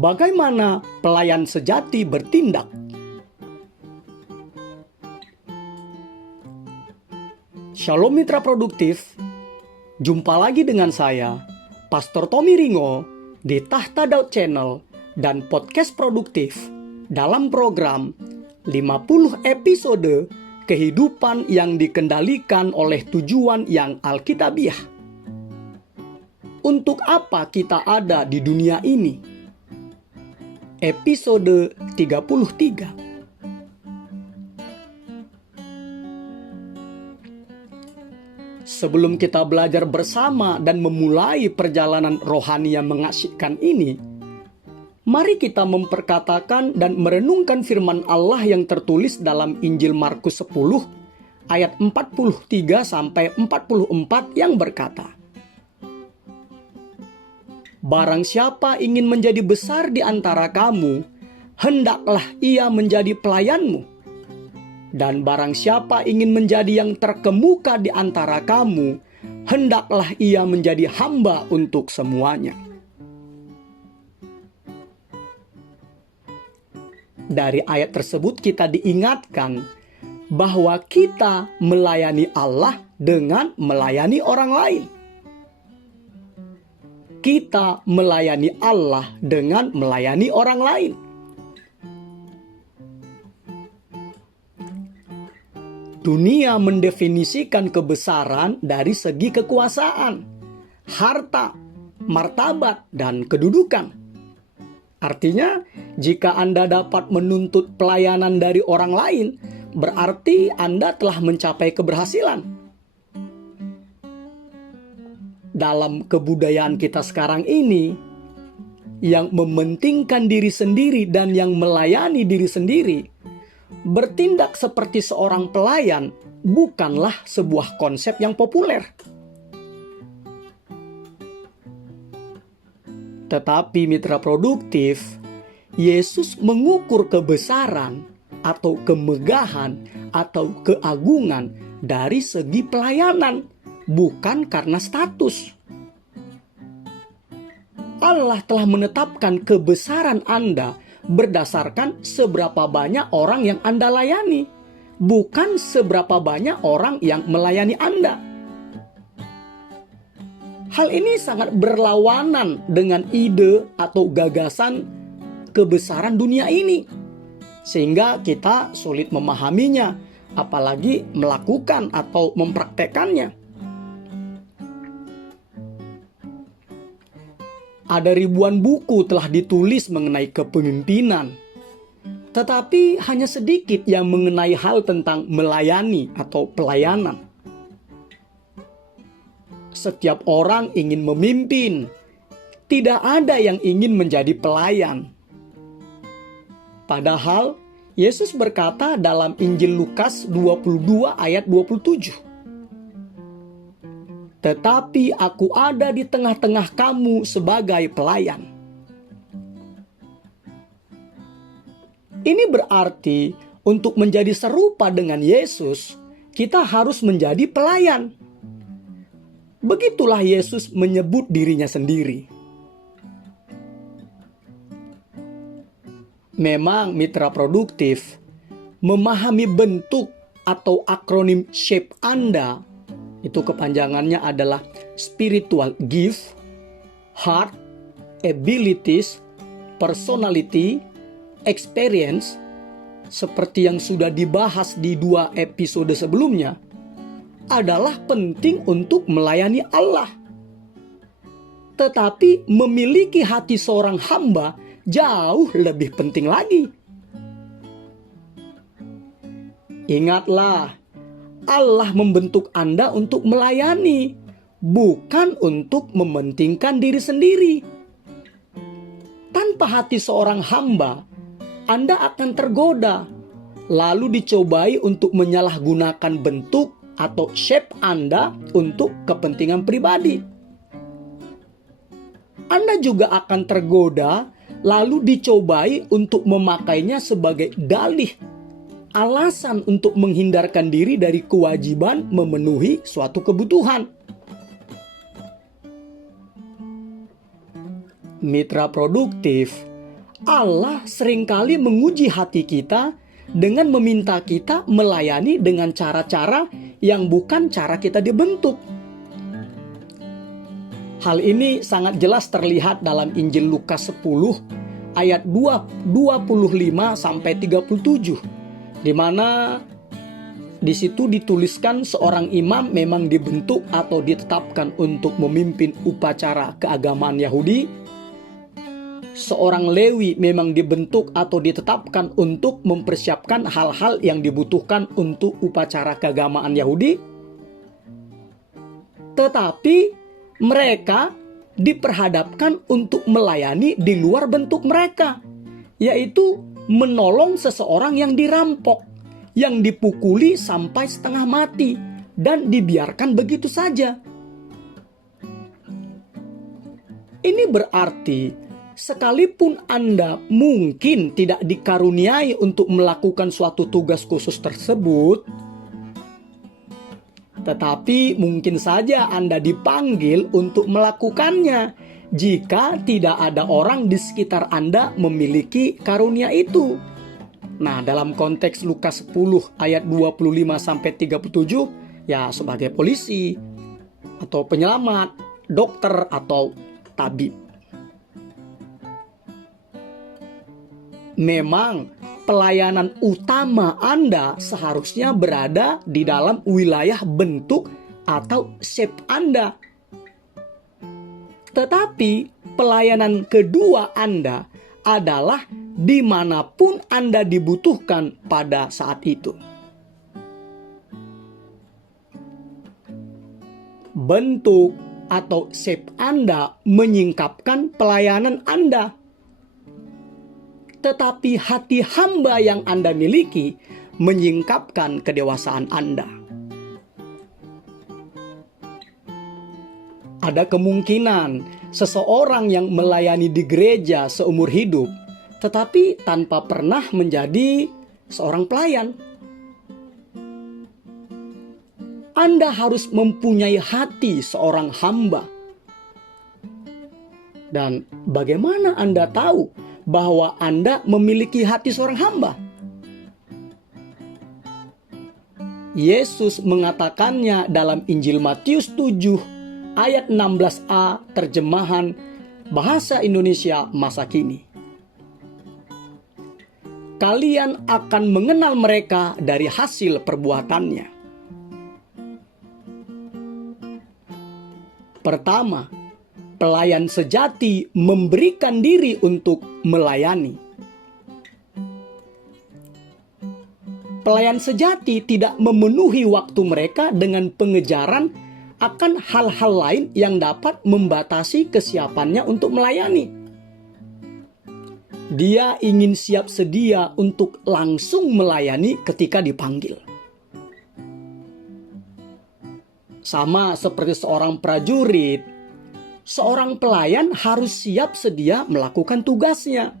Bagaimana pelayan sejati bertindak? Shalom mitra produktif. Jumpa lagi dengan saya, Pastor Tommy Ringo, di Tahta Daud Channel dan Podcast Produktif dalam program 50 episode kehidupan yang dikendalikan oleh tujuan yang alkitabiah. Untuk apa kita ada di dunia ini? Episode 33. Sebelum kita belajar bersama dan memulai perjalanan rohani yang mengasyikkan ini, mari kita memperkatakan dan merenungkan firman Allah yang tertulis dalam Injil Markus 10 ayat 43-44 yang berkata, "Barang siapa ingin menjadi besar di antara kamu, hendaklah ia menjadi pelayanmu. Dan barang siapa ingin menjadi yang terkemuka di antara kamu, hendaklah ia menjadi hamba untuk semuanya." Dari ayat tersebut kita diingatkan bahwa kita melayani Allah dengan melayani orang lain. Kita melayani Allah dengan melayani orang lain. Dunia mendefinisikan kebesaran dari segi kekuasaan, harta, martabat, dan kedudukan. Artinya, jika Anda dapat menuntut pelayanan dari orang lain, berarti Anda telah mencapai keberhasilan. Dalam kebudayaan kita sekarang ini, yang mementingkan diri sendiri dan yang melayani diri sendiri, bertindak seperti seorang pelayan bukanlah sebuah konsep yang populer. Tetapi mitra produktif, Yesus mengukur kebesaran atau kemegahan atau keagungan dari segi pelayanan, bukan karena status. Allah telah menetapkan kebesaran Anda berdasarkan seberapa banyak orang yang Anda layani, bukan seberapa banyak orang yang melayani Anda. Hal ini sangat berlawanan dengan ide atau gagasan kebesaran dunia ini, sehingga kita sulit memahaminya, apalagi melakukan atau mempraktekannya. Ada ribuan buku telah ditulis mengenai kepemimpinan, tetapi hanya sedikit yang mengenai hal tentang melayani atau pelayanan. Setiap orang ingin memimpin, tidak ada yang ingin menjadi pelayan. Padahal Yesus berkata dalam Injil Lukas 22 ayat 27, "Tetapi aku ada di tengah-tengah kamu sebagai pelayan." Ini berarti untuk menjadi serupa dengan Yesus, kita harus menjadi pelayan. Begitulah Yesus menyebut dirinya sendiri. Memang mitra produktif, memahami bentuk atau akronim SHAPE Anda, itu kepanjangannya adalah spiritual gift, heart, abilities, personality, experience, seperti yang sudah dibahas di 2 episode sebelumnya, adalah penting untuk melayani Allah. Tetapi memiliki hati seorang hamba jauh lebih penting lagi. Ingatlah, Allah membentuk Anda untuk melayani, bukan untuk mementingkan diri sendiri. Tanpa hati seorang hamba, Anda akan tergoda, lalu dicobai untuk menyalahgunakan bentuk atau shape Anda untuk kepentingan pribadi. Anda juga akan tergoda, lalu dicobai untuk memakainya sebagai dalih, alasan untuk menghindarkan diri dari kewajiban memenuhi suatu kebutuhan. Mitra produktif, Allah seringkali menguji hati kita dengan meminta kita melayani dengan cara-cara yang bukan cara kita dibentuk. Hal ini sangat jelas terlihat dalam Injil Lukas 10 ayat 25 sampai 37, di mana di situ dituliskan seorang imam memang dibentuk atau ditetapkan untuk memimpin upacara keagamaan Yahudi. Seorang Lewi memang dibentuk atau ditetapkan untuk mempersiapkan hal-hal yang dibutuhkan untuk upacara keagamaan Yahudi. Tetapi mereka diperhadapkan untuk melayani di luar bentuk mereka, yaitu menolong seseorang yang dirampok, yang dipukuli sampai setengah mati, dan dibiarkan begitu saja. Ini berarti sekalipun Anda mungkin tidak dikaruniai untuk melakukan suatu tugas khusus tersebut, tetapi mungkin saja Anda dipanggil untuk melakukannya jika tidak ada orang di sekitar Anda memiliki karunia itu. Nah, dalam konteks Lukas 10 ayat 25 sampai 37, ya sebagai polisi atau penyelamat, dokter atau tabib. Memang pelayanan utama Anda seharusnya berada di dalam wilayah bentuk atau shape Anda. Tetapi pelayanan kedua Anda adalah dimanapun Anda dibutuhkan pada saat itu. Bentuk atau shape Anda menyingkapkan pelayanan Anda. Tetapi hati hamba yang Anda miliki menyingkapkan kedewasaan Anda. Ada kemungkinan seseorang yang melayani di gereja seumur hidup, tetapi tanpa pernah menjadi seorang pelayan. Anda harus mempunyai hati seorang hamba. Dan bagaimana Anda tahu bahwa Anda memiliki hati seorang hamba? Yesus mengatakannya dalam Injil Matius 7 ayat 16a terjemahan Bahasa Indonesia masa kini. Kalian akan mengenal mereka dari hasil perbuatannya. Pertama, pelayan sejati memberikan diri untuk melayani. Pelayan sejati tidak memenuhi waktu mereka dengan pengejaran akan hal-hal lain yang dapat membatasi kesiapannya untuk melayani. Dia ingin siap sedia untuk langsung melayani ketika dipanggil. Sama seperti seorang prajurit, seorang pelayan harus siap sedia melakukan tugasnya.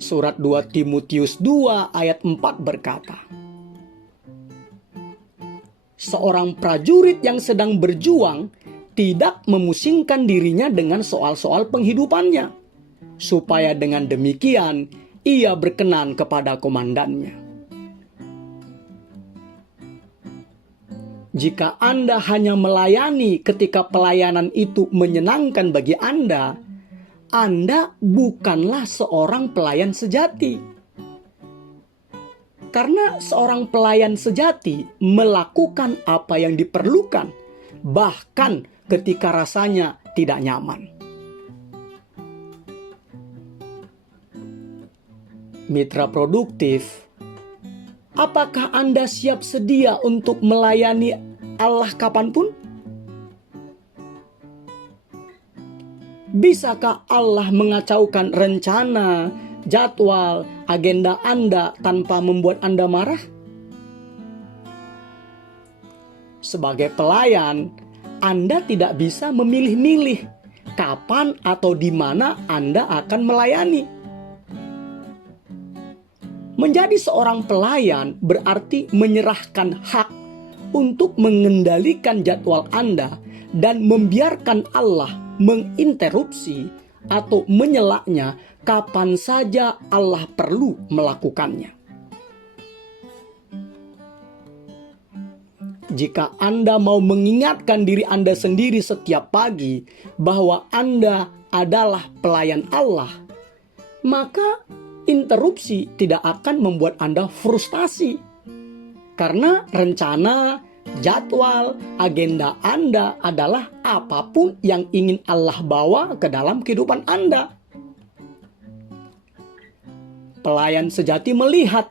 Surat 2 Timotius 2 ayat 4 berkata, seorang prajurit yang sedang berjuang tidak memusingkan dirinya dengan soal-soal penghidupannya, supaya dengan demikian ia berkenan kepada komandannya. Jika Anda hanya melayani ketika pelayanan itu menyenangkan bagi Anda bukanlah seorang pelayan sejati. Karena seorang pelayan sejati melakukan apa yang diperlukan, bahkan ketika rasanya tidak nyaman. Mitra produktif, apakah Anda siap sedia untuk melayani Allah kapanpun? Bisakah Allah mengacaukan rencana, jadwal, agenda Anda tanpa membuat Anda marah? Sebagai pelayan, Anda tidak bisa memilih-milih kapan atau di mana Anda akan melayani. Menjadi seorang pelayan berarti menyerahkan hak untuk mengendalikan jadwal Anda dan membiarkan Allah menginterupsi atau menyelaknya kapan saja Allah perlu melakukannya. Jika Anda mau mengingatkan diri Anda sendiri setiap pagi bahwa Anda adalah pelayan Allah, maka interupsi tidak akan membuat Anda frustasi. Karena rencana, jadwal, agenda Anda adalah apapun yang ingin Allah bawa ke dalam kehidupan Anda. Pelayan sejati melihat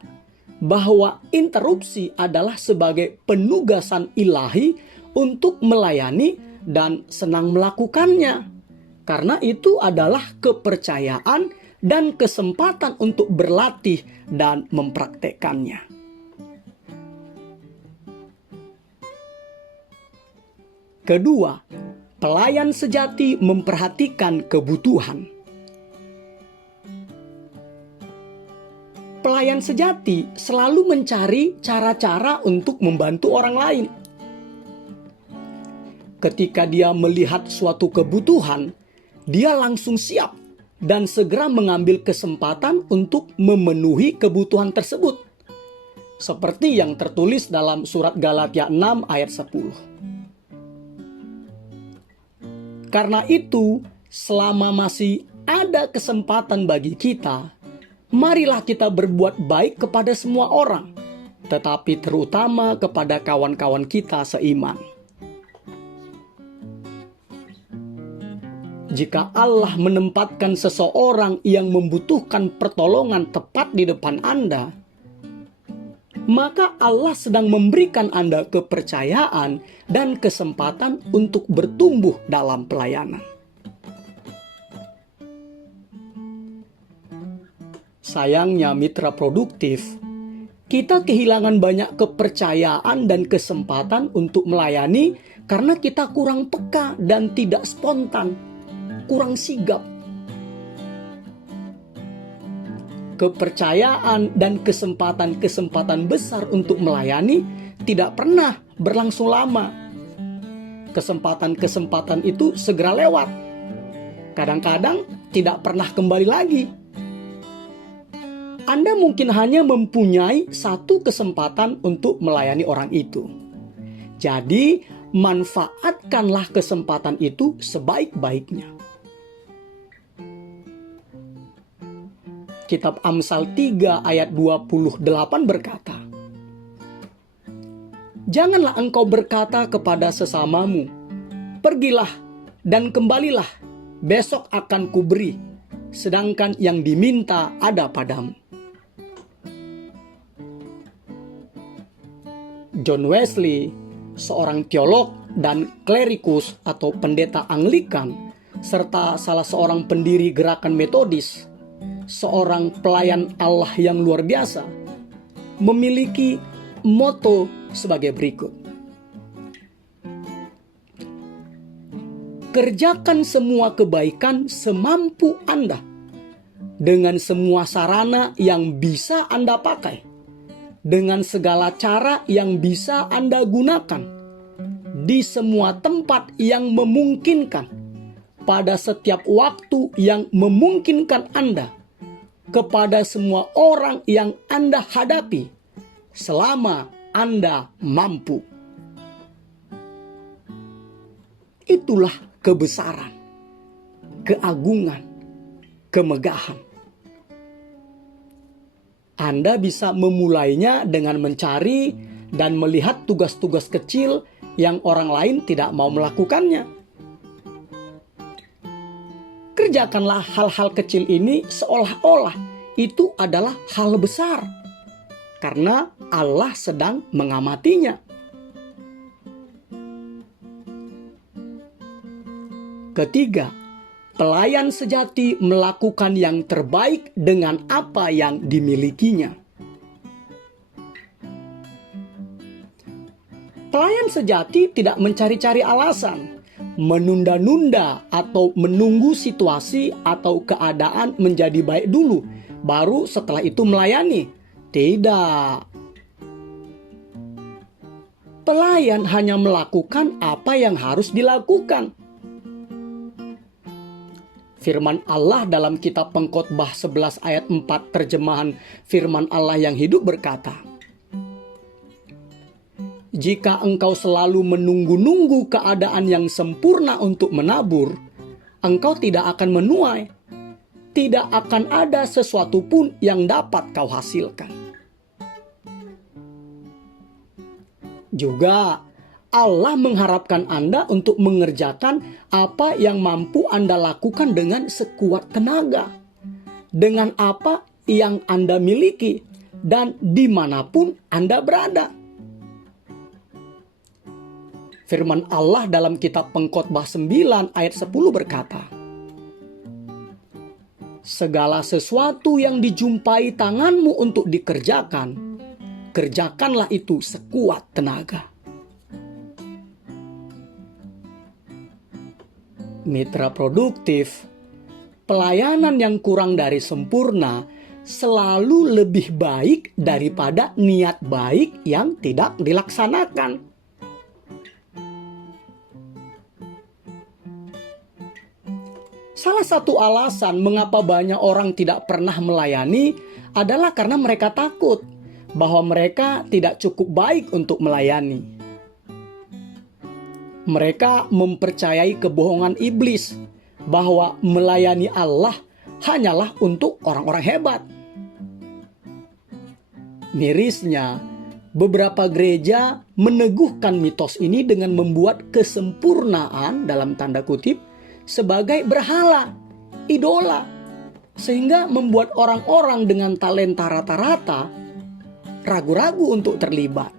bahwa interupsi adalah sebagai penugasan ilahi untuk melayani dan senang melakukannya. Karena itu adalah kepercayaan dan kesempatan untuk berlatih dan mempraktekkannya. Kedua, pelayan sejati memperhatikan kebutuhan. Pelayan sejati selalu mencari cara-cara untuk membantu orang lain. Ketika dia melihat suatu kebutuhan, dia langsung siap dan segera mengambil kesempatan untuk memenuhi kebutuhan tersebut. Seperti yang tertulis dalam surat Galatia 6 ayat 10. Karena itu, selama masih ada kesempatan bagi kita, marilah kita berbuat baik kepada semua orang, tetapi terutama kepada kawan-kawan kita seiman. Jika Allah menempatkan seseorang yang membutuhkan pertolongan tepat di depan Anda, maka Allah sedang memberikan Anda kepercayaan dan kesempatan untuk bertumbuh dalam pelayanan. Sayangnya mitra produktif, kita kehilangan banyak kepercayaan dan kesempatan untuk melayani karena kita kurang peka dan tidak spontan, kurang sigap. Kepercayaan dan kesempatan-kesempatan besar untuk melayani tidak pernah berlangsung lama. Kesempatan-kesempatan itu segera lewat. Kadang-kadang tidak pernah kembali lagi. Anda mungkin hanya mempunyai satu kesempatan untuk melayani orang itu. Jadi, manfaatkanlah kesempatan itu sebaik-baiknya. Kitab Amsal 3 ayat 28 berkata, "Janganlah engkau berkata kepada sesamamu, 'Pergilah dan kembalilah, besok akan kuberi,' sedangkan yang diminta ada padamu." John Wesley, seorang teolog dan klerikus atau pendeta Anglikan, serta salah seorang pendiri gerakan Metodis, seorang pelayan Allah yang luar biasa, memiliki moto sebagai berikut. Kerjakan semua kebaikan semampu Anda, dengan semua sarana yang bisa Anda pakai, dengan segala cara yang bisa Anda gunakan, di semua tempat yang memungkinkan, pada setiap waktu yang memungkinkan Anda, kepada semua orang yang Anda hadapi, selama Anda mampu. Itulah kebesaran, keagungan, kemegahan. Anda bisa memulainya dengan mencari dan melihat tugas-tugas kecil yang orang lain tidak mau melakukannya. Kerjakanlah hal-hal kecil ini seolah-olah itu adalah hal besar, karena Allah sedang mengamatinya. Ketiga, pelayan sejati melakukan yang terbaik dengan apa yang dimilikinya. Pelayan sejati tidak mencari-cari alasan, menunda-nunda atau menunggu situasi atau keadaan menjadi baik dulu, baru setelah itu melayani. Tidak. Pelayan hanya melakukan apa yang harus dilakukan. Firman Allah dalam kitab Pengkhotbah 11 ayat 4 terjemahan firman Allah yang hidup berkata, "Jika engkau selalu menunggu-nunggu keadaan yang sempurna untuk menabur, engkau tidak akan menuai. Tidak akan ada sesuatu pun yang dapat kau hasilkan." Juga Allah mengharapkan Anda untuk mengerjakan apa yang mampu Anda lakukan dengan sekuat tenaga, dengan apa yang Anda miliki, dan dimanapun Anda berada. Firman Allah dalam kitab Pengkhotbah 9 ayat 10 berkata, "Segala sesuatu yang dijumpai tanganmu untuk dikerjakan, kerjakanlah itu sekuat tenaga." Mitra produktif, pelayanan yang kurang dari sempurna selalu lebih baik daripada niat baik yang tidak dilaksanakan. Salah satu alasan mengapa banyak orang tidak pernah melayani adalah karena mereka takut bahwa mereka tidak cukup baik untuk melayani. Mereka mempercayai kebohongan iblis bahwa melayani Allah hanyalah untuk orang-orang hebat. Mirisnya, beberapa gereja meneguhkan mitos ini dengan membuat kesempurnaan dalam tanda kutip sebagai berhala, idola, sehingga membuat orang-orang dengan talenta rata-rata ragu-ragu untuk terlibat.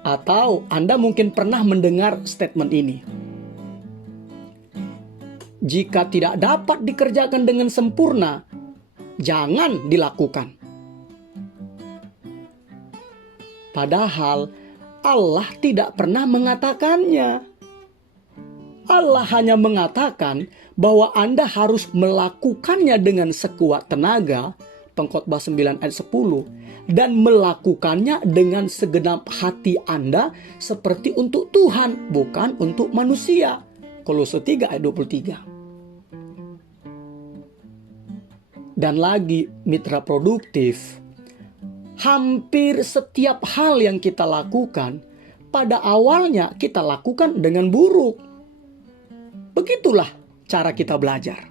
Atau Anda mungkin pernah mendengar statement ini, "Jika tidak dapat dikerjakan dengan sempurna, jangan dilakukan." Padahal Allah tidak pernah mengatakannya. Allah hanya mengatakan bahwa Anda harus melakukannya dengan sekuat tenaga, Pengkhotbah 9 ayat 10, dan melakukannya dengan segenap hati Anda seperti untuk Tuhan, bukan untuk manusia. Kolose 3 ayat 23. Dan lagi, mitra produktif, hampir setiap hal yang kita lakukan, pada awalnya kita lakukan dengan buruk. Begitulah cara kita belajar.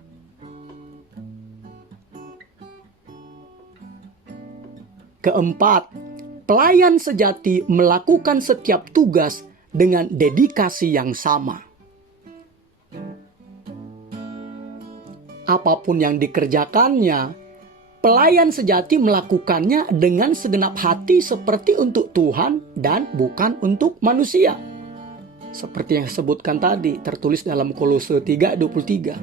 Keempat, pelayan sejati melakukan setiap tugas dengan dedikasi yang sama. Apapun yang dikerjakannya, pelayan sejati melakukannya dengan segenap hati seperti untuk Tuhan dan bukan untuk manusia. Seperti yang disebutkan tadi, tertulis dalam Kolose 3:23.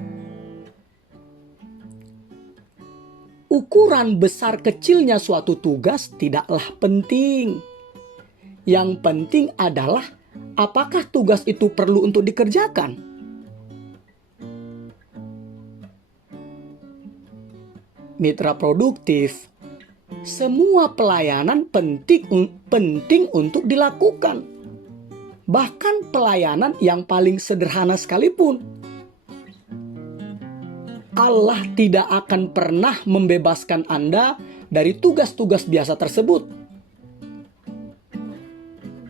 Ukuran besar kecilnya suatu tugas tidaklah penting. Yang penting adalah apakah tugas itu perlu untuk dikerjakan. Mitra produktif, semua pelayanan penting untuk dilakukan. Bahkan pelayanan yang paling sederhana sekalipun. Allah tidak akan pernah membebaskan Anda dari tugas-tugas biasa tersebut.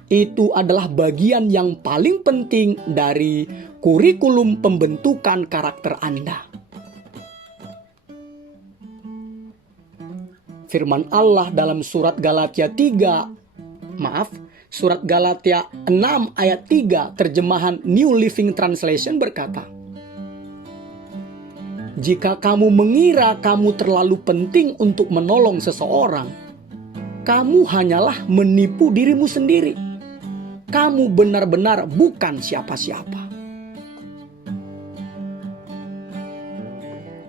Itu adalah bagian yang paling penting dari kurikulum pembentukan karakter Anda. Firman Allah dalam surat Galatia 6 ayat 3 terjemahan New Living Translation berkata, "Jika kamu mengira kamu terlalu penting untuk menolong seseorang, kamu hanyalah menipu dirimu sendiri. Kamu benar-benar bukan siapa-siapa."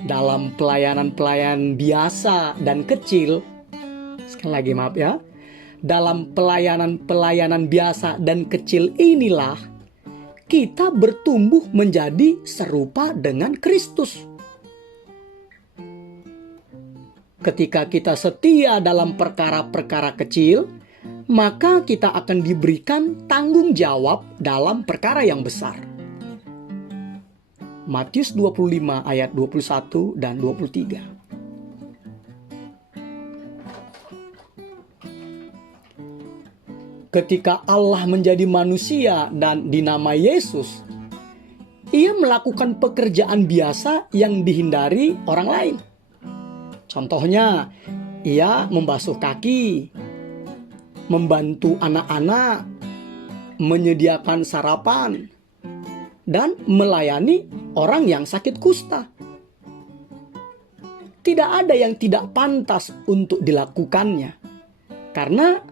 Dalam pelayanan biasa dan kecil, sekali lagi maaf ya, dalam pelayanan biasa dan kecil inilah kita bertumbuh menjadi serupa dengan Kristus. Ketika kita setia dalam perkara-perkara kecil, maka kita akan diberikan tanggung jawab dalam perkara yang besar. Matius 25 ayat 21 dan 23. Ketika Allah menjadi manusia dan dinamai Yesus, ia melakukan pekerjaan biasa yang dihindari orang lain. Contohnya, ia membasuh kaki, membantu anak-anak, menyediakan sarapan, dan melayani orang yang sakit kusta. Tidak ada yang tidak pantas untuk dilakukannya, karena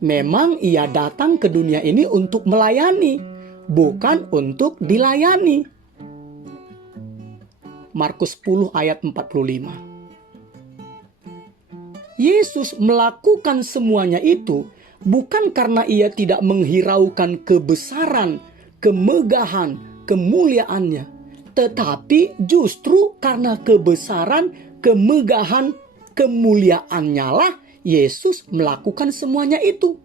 memang ia datang ke dunia ini untuk melayani, bukan untuk dilayani. Markus 10 ayat 45. Yesus melakukan semuanya itu bukan karena ia tidak menghiraukan kebesaran, kemegahan, kemuliaannya, tetapi justru karena kebesaran, kemegahan, kemuliaannya lah Yesus melakukan semuanya itu.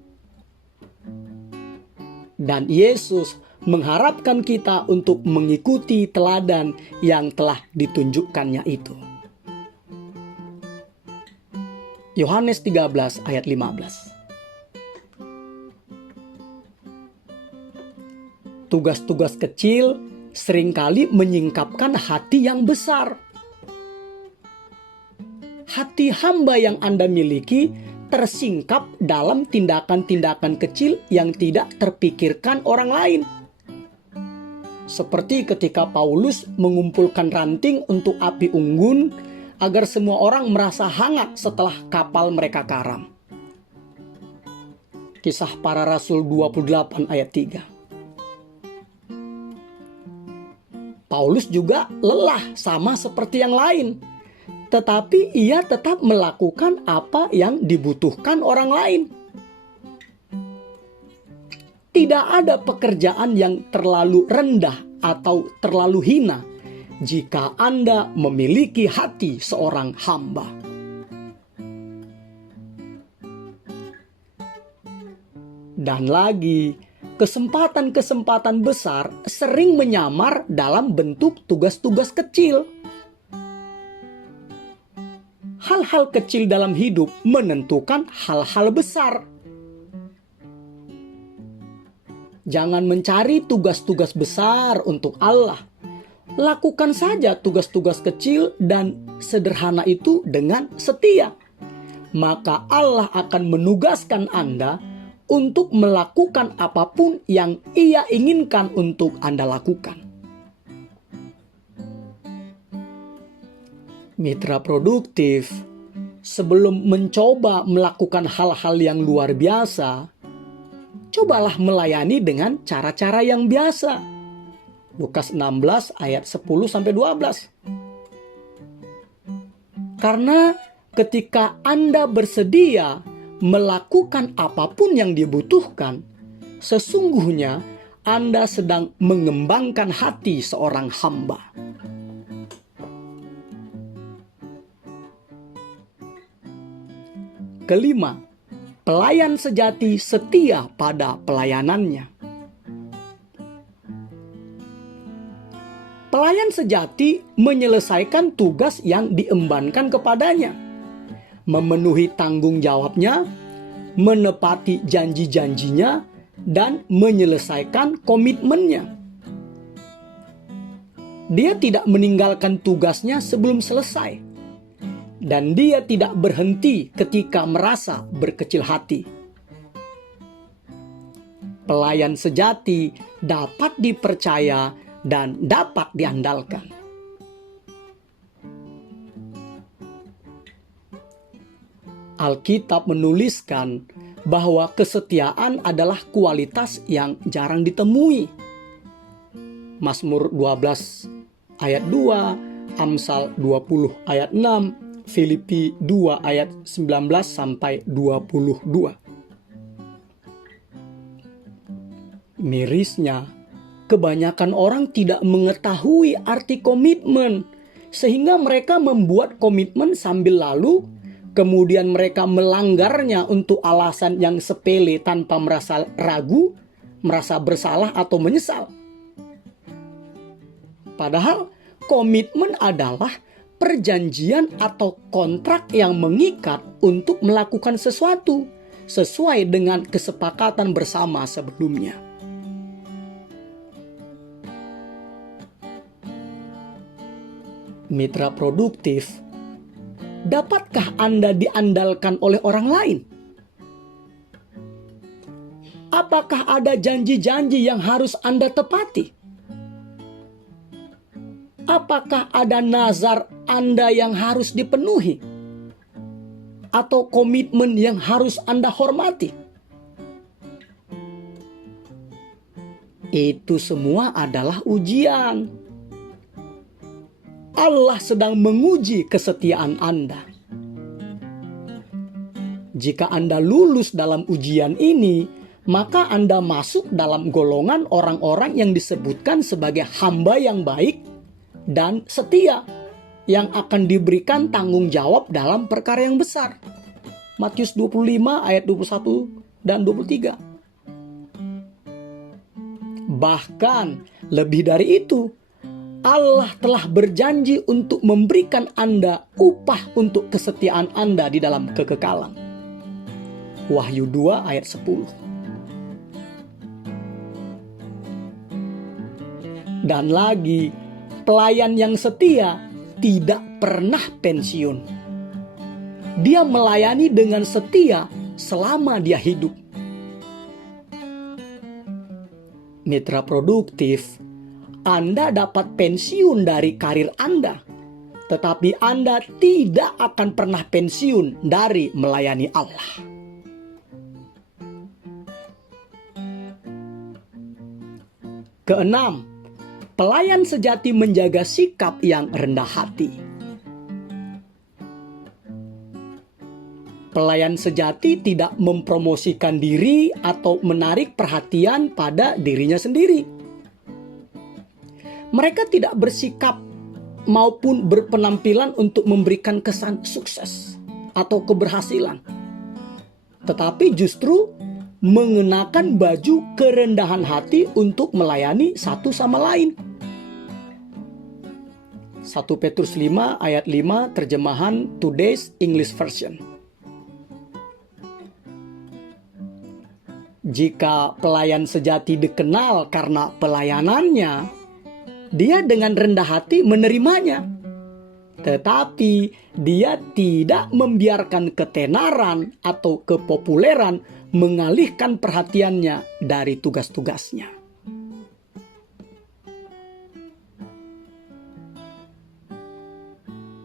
Dan Yesus mengharapkan kita untuk mengikuti teladan yang telah ditunjukkannya itu. Yohanes 13 ayat 15. Tugas-tugas kecil seringkali menyingkapkan hati yang besar. Hati hamba yang Anda miliki tersingkap dalam tindakan-tindakan kecil yang tidak terpikirkan orang lain. Seperti ketika Paulus mengumpulkan ranting untuk api unggun agar semua orang merasa hangat setelah kapal mereka karam. Kisah Para Rasul 28 ayat 3. Paulus juga lelah sama seperti yang lain, tetapi ia tetap melakukan apa yang dibutuhkan orang lain. Tidak ada pekerjaan yang terlalu rendah atau terlalu hina jika Anda memiliki hati seorang hamba. Dan lagi, kesempatan-kesempatan besar sering menyamar dalam bentuk tugas-tugas kecil. Hal-hal kecil dalam hidup menentukan hal-hal besar. Jangan mencari tugas-tugas besar untuk Allah. Lakukan saja tugas-tugas kecil dan sederhana itu dengan setia. Maka Allah akan menugaskan Anda untuk melakukan apapun yang Ia inginkan untuk Anda lakukan. Mitra produktif, sebelum mencoba melakukan hal-hal yang luar biasa, cobalah melayani dengan cara-cara yang biasa. Lukas 16 ayat 10-12. Karena ketika Anda bersedia melakukan apapun yang dibutuhkan, sesungguhnya Anda sedang mengembangkan hati seorang hamba. Kelima, pelayan sejati setia pada pelayanannya. Pelayan sejati menyelesaikan tugas yang diembankan kepadanya, memenuhi tanggung jawabnya, menepati janji-janjinya, dan menyelesaikan komitmennya. Dia tidak meninggalkan tugasnya sebelum selesai. Dan dia tidak berhenti ketika merasa berkecil hati. Pelayan sejati dapat dipercaya dan dapat diandalkan. Alkitab menuliskan bahwa kesetiaan adalah kualitas yang jarang ditemui. Mazmur 12 ayat 2, Amsal 20 ayat 6, Filipi 2 ayat 19-22. Mirisnya, kebanyakan orang tidak mengetahui arti komitmen, sehingga mereka membuat komitmen sambil lalu, kemudian mereka melanggarnya untuk alasan yang sepele tanpa merasa ragu, merasa bersalah atau menyesal. Padahal komitmen adalah perjanjian atau kontrak yang mengikat untuk melakukan sesuatu sesuai dengan kesepakatan bersama sebelumnya. Mitra produktif, dapatkah Anda diandalkan oleh orang lain? Apakah ada janji-janji yang harus Anda tepati? Apakah ada nazar Anda yang harus dipenuhi? Atau komitmen yang harus Anda hormati? Itu semua adalah ujian. Allah sedang menguji kesetiaan Anda. Jika Anda lulus dalam ujian ini, maka Anda masuk dalam golongan orang-orang yang disebutkan sebagai hamba yang baik dan setia, yang akan diberikan tanggung jawab dalam perkara yang besar. Matius 25 ayat 21 dan 23. Bahkan lebih dari itu, Allah telah berjanji untuk memberikan Anda upah untuk kesetiaan Anda di dalam kekekalan. Wahyu 2 ayat 10. Dan lagi, pelayan yang setia tidak pernah pensiun. Dia melayani dengan setia selama dia hidup. Mitra produktif, Anda dapat pensiun dari karir Anda, tetapi Anda tidak akan pernah pensiun dari melayani Allah. Keenam, pelayan sejati menjaga sikap yang rendah hati. Pelayan sejati tidak mempromosikan diri atau menarik perhatian pada dirinya sendiri. Mereka tidak bersikap maupun berpenampilan untuk memberikan kesan sukses atau keberhasilan, tetapi justru mengenakan baju kerendahan hati untuk melayani satu sama lain. 1 Petrus 5 ayat 5 terjemahan Today's English Version. Jika pelayan sejati dikenal karena pelayanannya, dia dengan rendah hati menerimanya. Tetapi dia tidak membiarkan ketenaran atau kepopuleran mengalihkan perhatiannya dari tugas-tugasnya.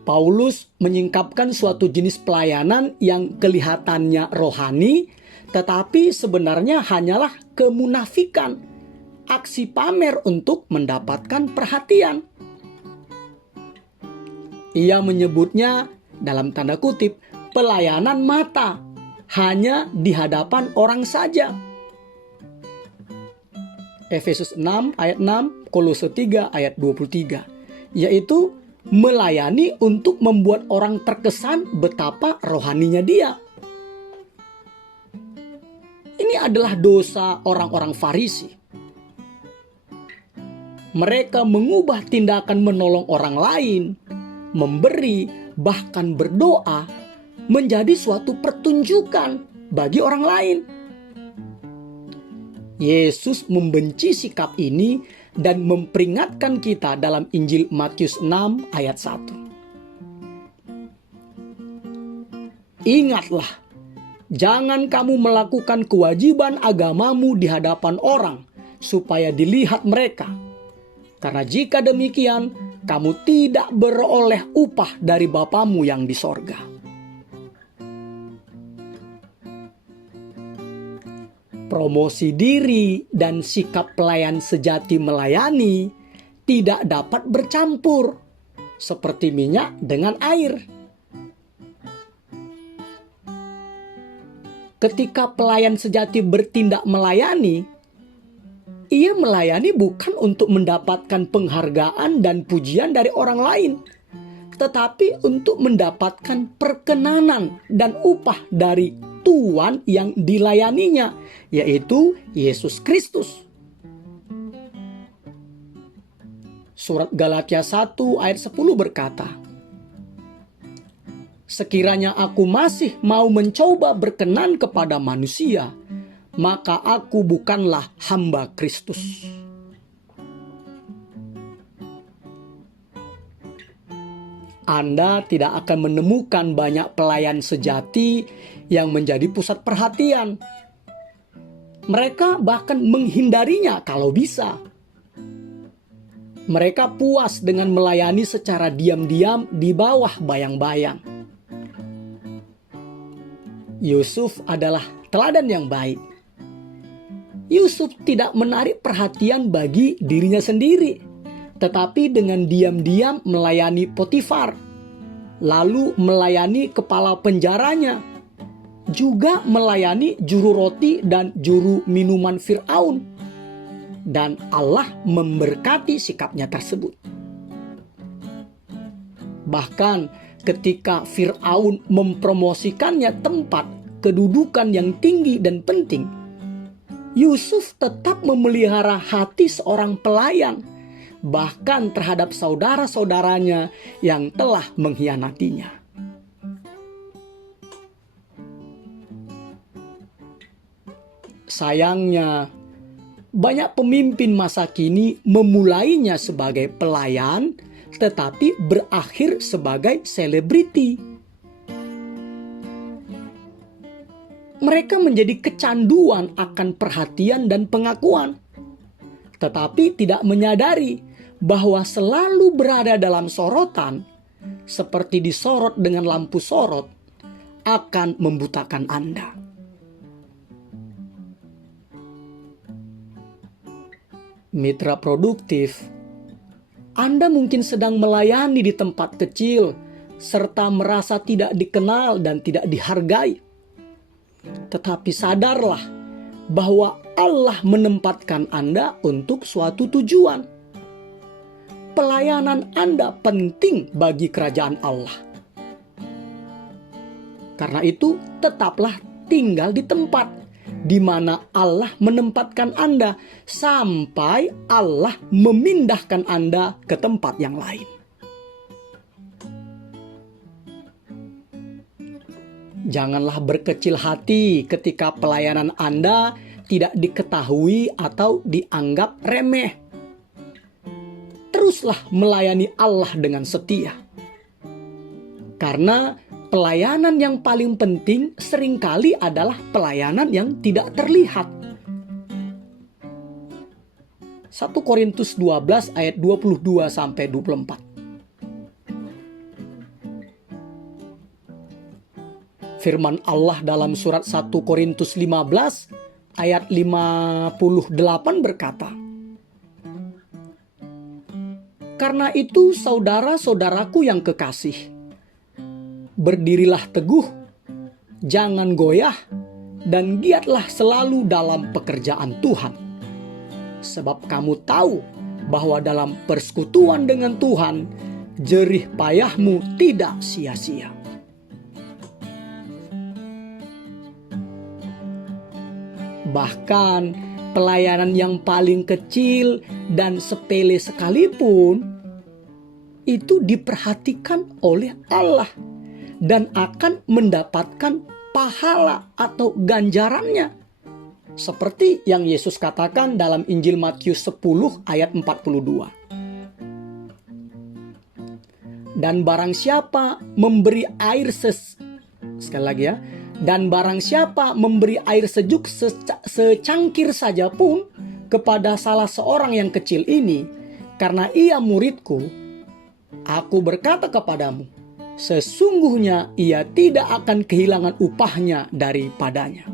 Paulus menyingkapkan suatu jenis pelayanan yang kelihatannya rohani, tetapi sebenarnya hanyalah kemunafikan, aksi pamer untuk mendapatkan perhatian. Ia menyebutnya dalam tanda kutip pelayanan mata, hanya di hadapan orang saja. Efesus 6 ayat 6, Kolose 3 ayat 23, yaitu melayani untuk membuat orang terkesan betapa rohaninya dia. Ini adalah dosa orang-orang Farisi. Mereka mengubah tindakan menolong orang lain, memberi, bahkan berdoa menjadi suatu pertunjukan bagi orang lain. Yesus membenci sikap ini dan memperingatkan kita dalam Injil Matius 6 ayat 1. Ingatlah, jangan kamu melakukan kewajiban agamamu di hadapan orang supaya dilihat mereka. Karena jika demikian, kamu tidak beroleh upah dari Bapamu yang di sorga. Promosi diri dan sikap pelayan sejati melayani tidak dapat bercampur seperti minyak dengan air. Ketika pelayan sejati bertindak melayani, ia melayani bukan untuk mendapatkan penghargaan dan pujian dari orang lain, tetapi untuk mendapatkan perkenanan dan upah dari Tuhan yang dilayaninya, yaitu Yesus Kristus. Surat Galatia 1 ayat 10 berkata, "Sekiranya aku masih mau mencoba berkenan kepada manusia, maka aku bukanlah hamba Kristus." Anda tidak akan menemukan banyak pelayan sejati yang menjadi pusat perhatian. Mereka bahkan menghindarinya kalau bisa. Mereka puas dengan melayani secara diam-diam di bawah bayang-bayang. Yusuf adalah teladan yang baik. Yusuf tidak menarik perhatian bagi dirinya sendiri, tetapi dengan diam-diam melayani Potifar, lalu melayani kepala penjaranya, juga melayani juru roti dan juru minuman Fir'aun. Dan Allah memberkati sikapnya tersebut. Bahkan ketika Fir'aun mempromosikannya tempat kedudukan yang tinggi dan penting, Yusuf tetap memelihara hati seorang pelayan, bahkan terhadap saudara-saudaranya yang telah mengkhianatinya. Sayangnya, banyak pemimpin masa kini memulainya sebagai pelayan, tetapi berakhir sebagai selebriti. Mereka menjadi kecanduan akan perhatian dan pengakuan, tetapi tidak menyadari bahwa selalu berada dalam sorotan, seperti disorot dengan lampu sorot, akan membutakan Anda. Mitra produktif, Anda mungkin sedang melayani di tempat kecil, serta merasa tidak dikenal dan tidak dihargai. Tetapi sadarlah bahwa Allah menempatkan Anda untuk suatu tujuan. Pelayanan Anda penting bagi kerajaan Allah. Karena itu, tetaplah tinggal di tempat di mana Allah menempatkan Anda sampai Allah memindahkan Anda ke tempat yang lain. Janganlah berkecil hati ketika pelayanan Anda tidak diketahui atau dianggap remeh. Teruslah melayani Allah dengan setia. Karena pelayanan yang paling penting seringkali adalah pelayanan yang tidak terlihat. 1 Korintus 12 ayat 22-24. Firman Allah dalam surat 1 Korintus 15 ayat 58 berkata, "Karena itu saudara-saudaraku yang kekasih, berdirilah teguh, jangan goyah, dan giatlah selalu dalam pekerjaan Tuhan. Sebab kamu tahu bahwa dalam persekutuan dengan Tuhan, jerih payahmu tidak sia-sia." Bahkan pelayanan yang paling kecil dan sepele sekalipun, itu diperhatikan oleh Allah dan akan mendapatkan pahala atau ganjarannya. Seperti yang Yesus katakan dalam Injil Matius 10 ayat 42. Dan barang siapa memberi air sekali lagi ya. Dan barang siapa memberi air sejuk secangkir saja pun kepada salah seorang yang kecil ini, karena ia muridku, aku berkata kepadamu, sesungguhnya ia tidak akan kehilangan upahnya daripadanya.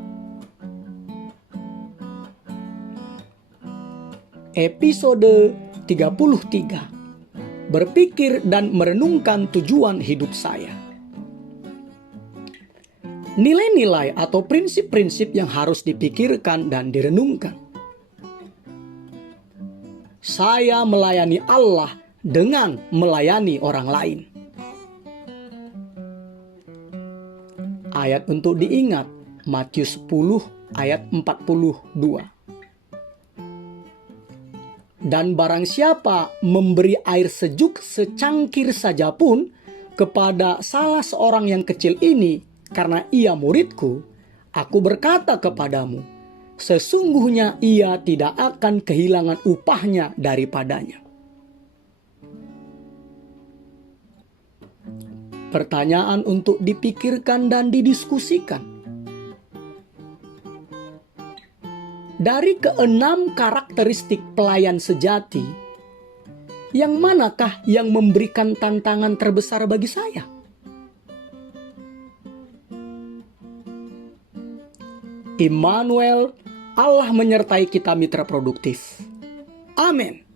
Episode 33. Berpikir dan merenungkan tujuan hidup saya. Nilai-nilai atau prinsip-prinsip yang harus dipikirkan dan direnungkan. Saya melayani Allah dengan melayani orang lain. Ayat untuk diingat, Matius 10 ayat 42. Dan barang siapa memberi air sejuk secangkir saja pun kepada salah seorang yang kecil ini, karena ia muridku, aku berkata kepadamu, sesungguhnya ia tidak akan kehilangan upahnya daripadanya. Pertanyaan untuk dipikirkan dan didiskusikan. Dari keenam karakteristik pelayan sejati, yang manakah yang memberikan tantangan terbesar bagi saya? Immanuel, Allah menyertai kita mitra produktif. Amin.